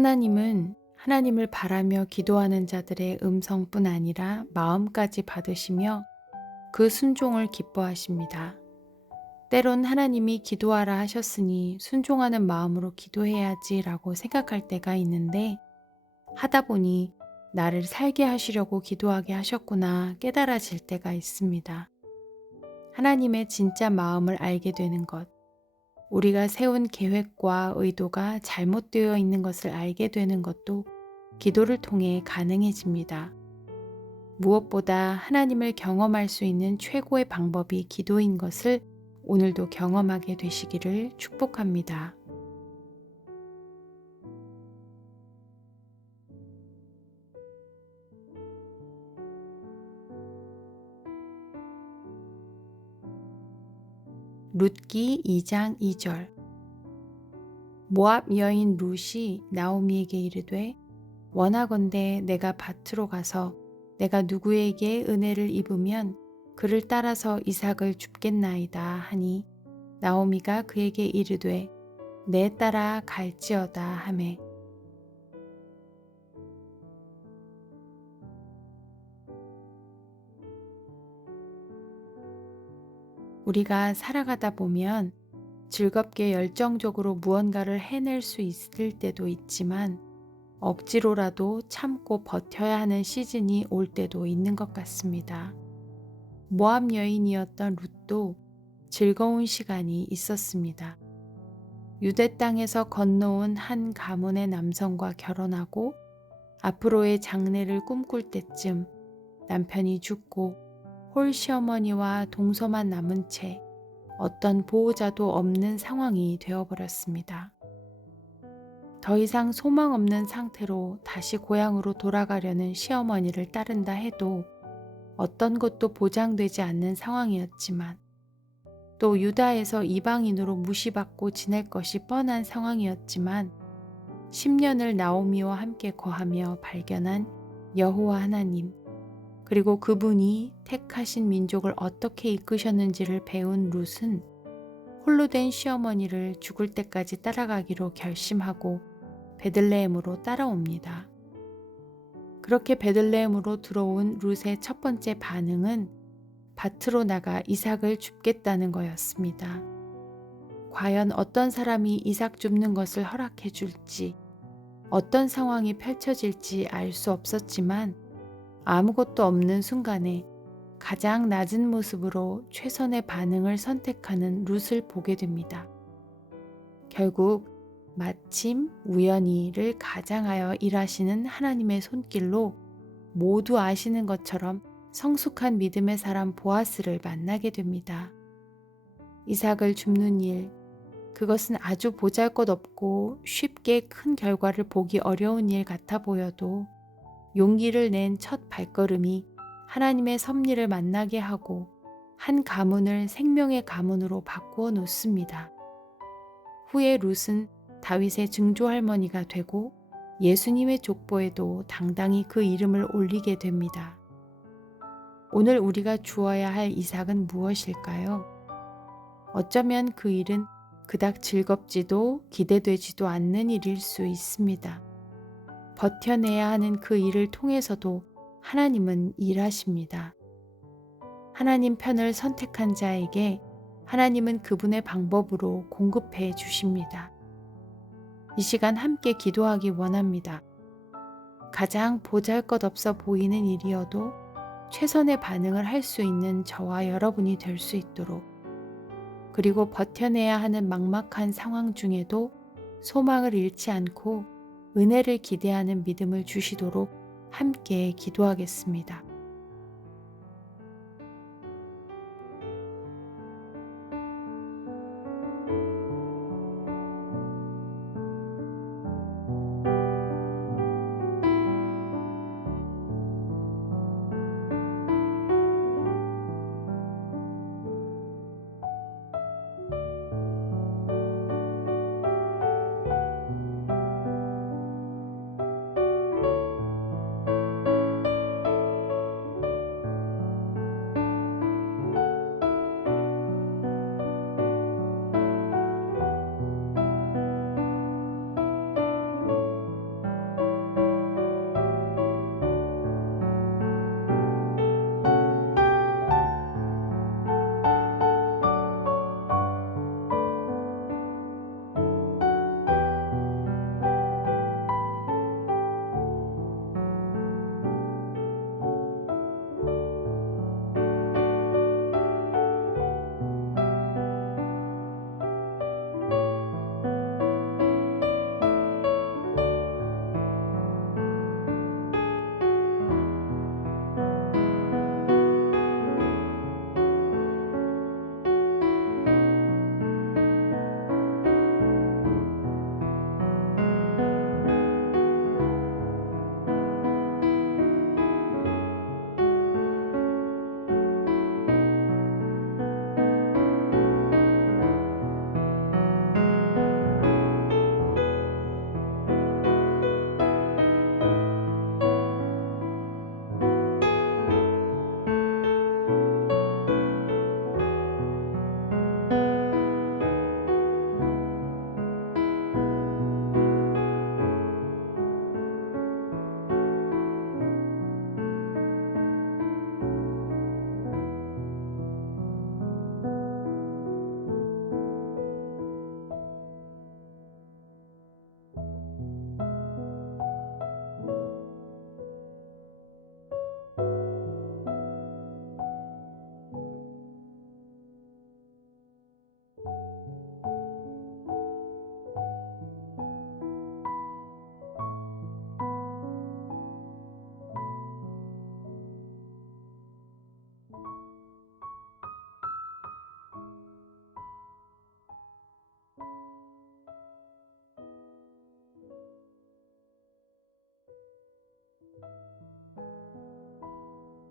하나님은 하나님을 바라며 기도하는 자들의 음성뿐 아니라 마음까지 받으시며 그 순종을 기뻐하십니다. 때론 하나님이 기도하라 하셨으니 순종하는 마음으로 기도해야지라고 생각할 때가 있는데 하다 보니 나를 살게 하시려고 기도하게 하셨구나 깨달아질 때가 있습니다. 하나님의 진짜 마음을 알게 되는 것, 우리가 세운 계획과 의도가 잘못되어 있는 것을 알게 되는 것도 기도를 통해 가능해집니다. 무엇보다 하나님을 경험할 수 있는 최고의 방법이 기도인 것을 오늘도 경험하게 되시기를 축복합니다. 룻기 2장 2절. 모압 여인 룻이 나오미에게 이르되 원하건대 내가 밭으로 가서 내가 누구에게 은혜를 입으면 그를 따라서 이삭을 줍겠나이다 하니 나오미가 그에게 이르되 내 따라 갈지어다 하매. 우리가 살아가다 보면 즐겁게 열정적으로 무언가를 해낼 수 있을 때도 있지만 억지로라도 참고 버텨야 하는 시즌이 올 때도 있는 것 같습니다. 모압 여인이었던 룻도 즐거운 시간이 있었습니다. 유대 땅에서 건너온 한 가문의 남성과 결혼하고 앞으로의 장래를 꿈꿀 때쯤 남편이 죽고 홀시어머니와 동서만 남은 채 어떤 보호자도 없는 상황이 되어버렸습니다. 더 이상 소망 없는 상태로 다시 고향으로 돌아가려는 시어머니를 따른다 해도 어떤 것도 보장되지 않는 상황이었지만 또 유다에서 이방인으로 무시받고 지낼 것이 뻔한 상황이었지만 10년을 나오미와 함께 거하며 발견한 여호와 하나님, 그리고 그분이 택하신 민족을 어떻게 이끄셨는지를 배운 룻은 홀로 된 시어머니를 죽을 때까지 따라가기로 결심하고 베들레헴으로 따라옵니다. 그렇게 베들레헴으로 들어온 룻의 첫 번째 반응은 밭으로 나가 이삭을 줍겠다는 거였습니다. 과연 어떤 사람이 이삭 줍는 것을 허락해 줄지, 어떤 상황이 펼쳐질지 알 수 없었지만 아무것도 없는 순간에 가장 낮은 모습으로 최선의 반응을 선택하는 룻을 보게 됩니다. 결국 마침 우연히를 가장하여 일하시는 하나님의 손길로 모두 아시는 것처럼 성숙한 믿음의 사람 보아스를 만나게 됩니다. 이삭을 줍는 일, 그것은 아주 보잘것없고 쉽게 큰 결과를 보기 어려운 일 같아 보여도 용기를 낸 첫 발걸음이 하나님의 섭리를 만나게 하고 한 가문을 생명의 가문으로 바꾸어 놓습니다. 후에 룻은 다윗의 증조할머니가 되고 예수님의 족보에도 당당히 그 이름을 올리게 됩니다. 오늘 우리가 주어야 할 이삭은 무엇일까요? 어쩌면 그 일은 그닥 즐겁지도 기대되지도 않는 일일 수 있습니다. 버텨내야 하는 그 일을 통해서도 하나님은 일하십니다. 하나님 편을 선택한 자에게 하나님은 그분의 방법으로 공급해 주십니다. 이 시간 함께 기도하기 원합니다. 가장 보잘것없어 보이는 일이어도 최선의 반응을 할 수 있는 저와 여러분이 될 수 있도록, 그리고 버텨내야 하는 막막한 상황 중에도 소망을 잃지 않고 은혜를 기대하는 믿음을 주시도록 함께 기도하겠습니다.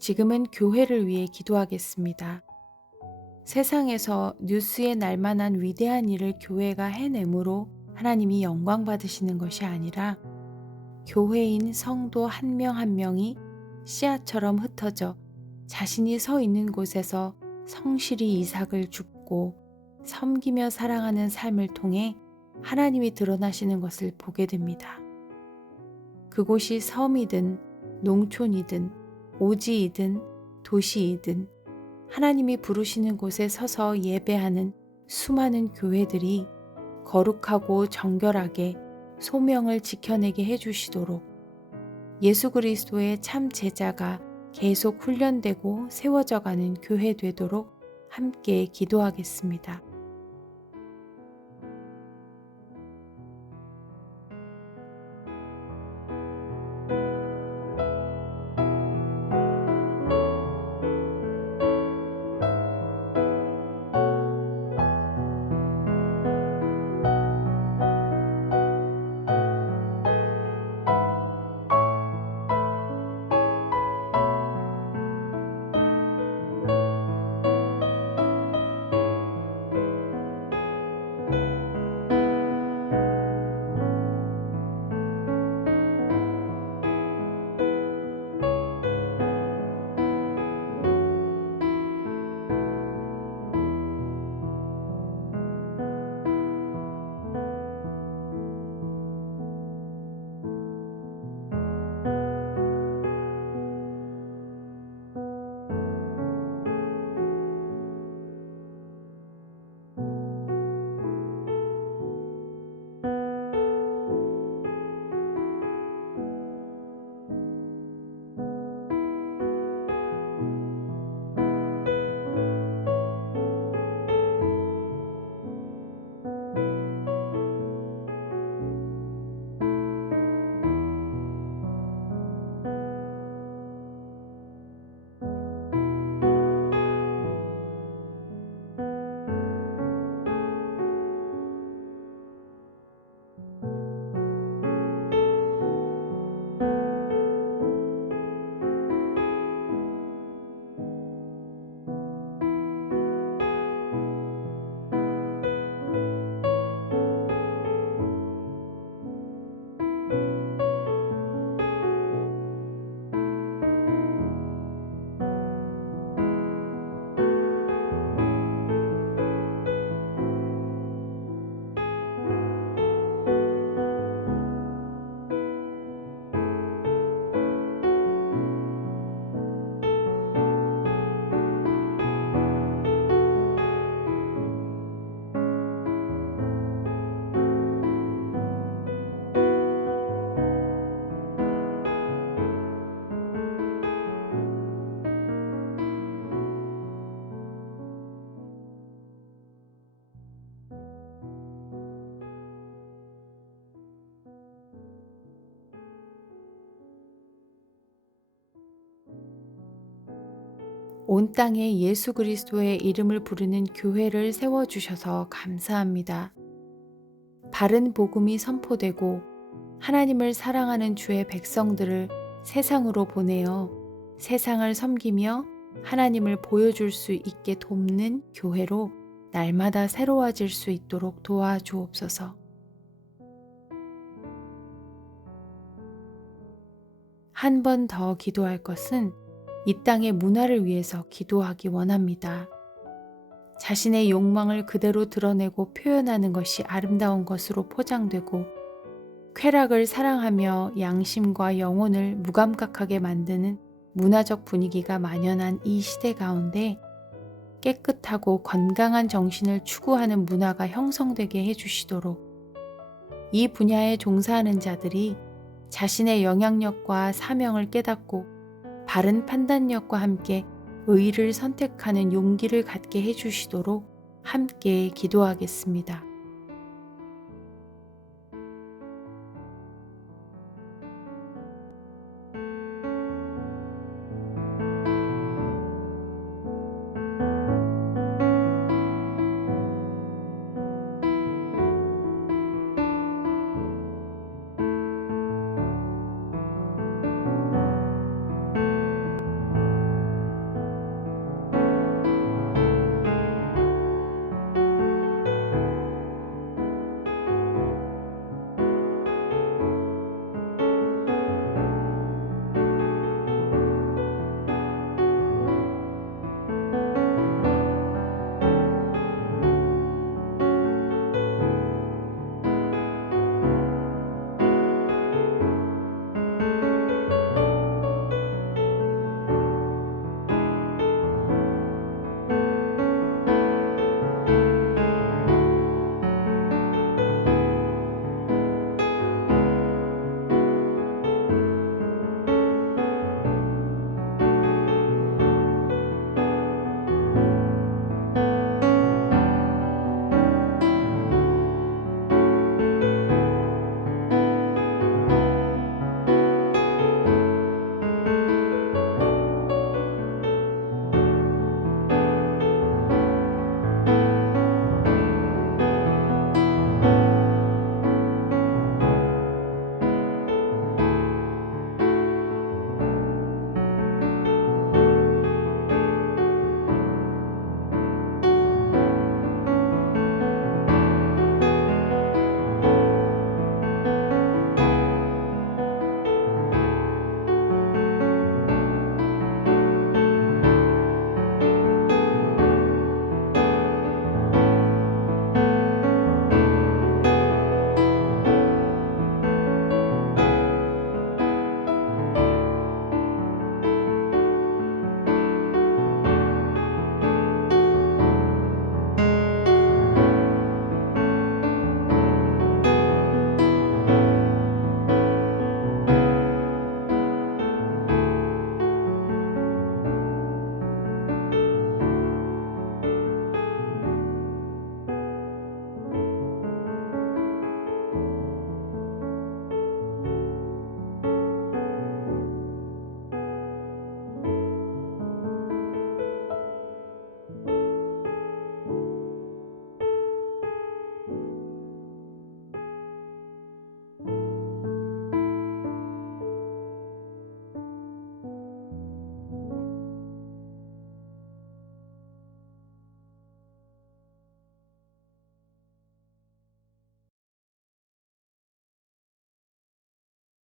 지금은 교회를 위해 기도하겠습니다. 세상에서 뉴스에 날만한 위대한 일을 교회가 해내므로 하나님이 영광 받으시는 것이 아니라 교회인 성도 한 명 한 명이 씨앗처럼 흩어져 자신이 서 있는 곳에서 성실히 이삭을 줍고 섬기며 사랑하는 삶을 통해 하나님이 드러나시는 것을 보게 됩니다. 그곳이 섬이든 농촌이든 오지이든 도시이든 하나님이 부르시는 곳에 서서 예배하는 수많은 교회들이 거룩하고 정결하게 소명을 지켜내게 해주시도록 예수 그리스도의 참 제자가 계속 훈련되고 세워져 가는 교회 되도록 함께 기도하겠습니다. 온 땅에 예수 그리스도의 이름을 부르는 교회를 세워주셔서 감사합니다. 바른 복음이 선포되고 하나님을 사랑하는 주의 백성들을 세상으로 보내어 세상을 섬기며 하나님을 보여줄 수 있게 돕는 교회로 날마다 새로워질 수 있도록 도와주옵소서. 한 번 더 기도할 것은 이 땅의 문화를 위해서 기도하기 원합니다. 자신의 욕망을 그대로 드러내고 표현하는 것이 아름다운 것으로 포장되고 쾌락을 사랑하며 양심과 영혼을 무감각하게 만드는 문화적 분위기가 만연한 이 시대 가운데 깨끗하고 건강한 정신을 추구하는 문화가 형성되게 해주시도록 이 분야에 종사하는 자들이 자신의 영향력과 사명을 깨닫고 바른 판단력과 함께 의를 선택하는 용기를 갖게 해주시도록 함께 기도하겠습니다.